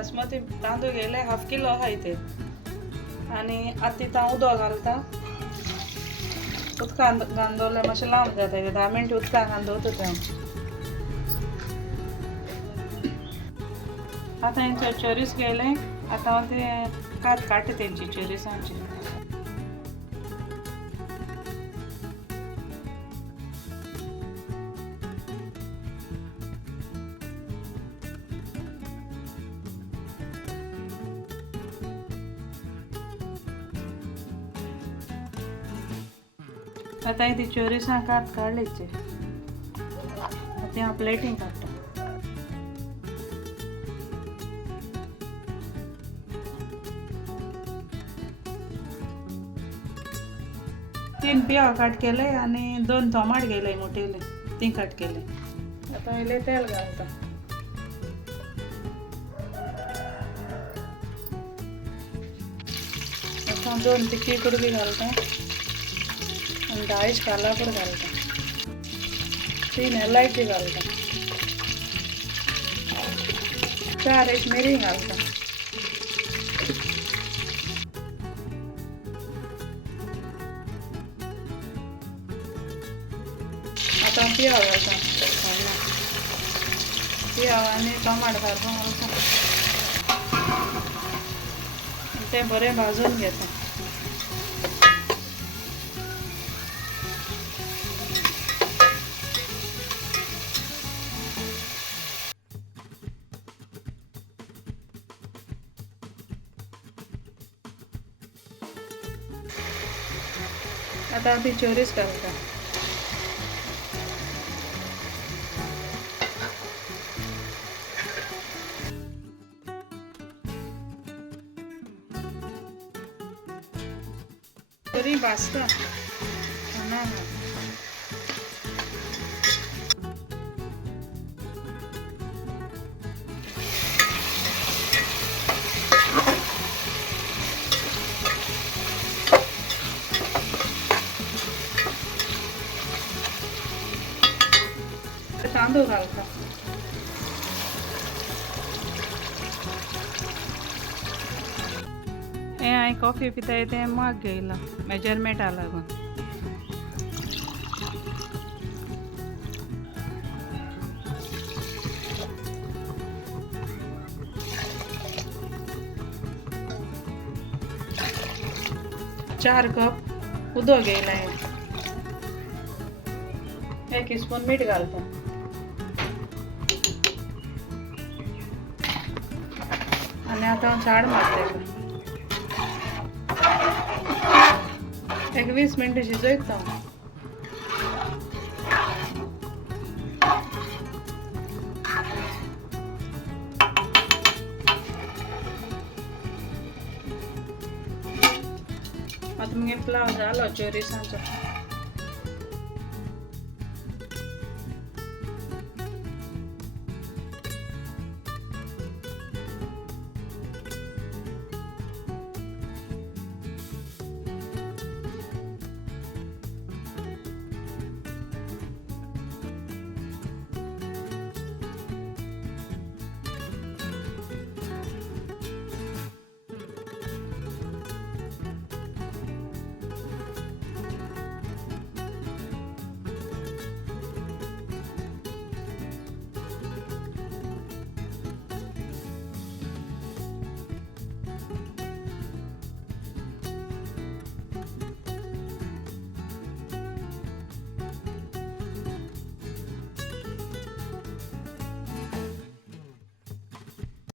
बासमती तांदूळ घेयले 1/2 किलो आहाय ते आणि आतां हांव उदक घालता उदकान घालून मातशें लावन जाता 10 मिनट उदकान घालून दवरता आतां हांवें चोरीस घेयले आतां हांव ते काडटा तेंची चोरिसांची आता ती चोरिसां काडलीचे आता हांव प्लेटींग काडटा तीन पियाव कट केले आणि 2 टोमाट घेयले मोठेले ती कट केले आता इले तेल घालता आता 2 तिखी कुडकी घालता आणि 10 कालापूर घालता 3 इलायची घालता 4 मिरी घालता आता पियाव घालता पियाव आणि टोमाट घालता ते बरें भाजून घेता आता ती चोरीस घालता तरी भाजता ना तांदूळ घालता हे हांवें कॉफी पिताय तें माग घेयला मेजरमेंटा लागून चार कप उदक घेयला 1 स्पून मीठ घालता आणि आता हांव झाड मारता 20 मिनटां शिजयता आता मगे पुलाव जालो चोरिसांचो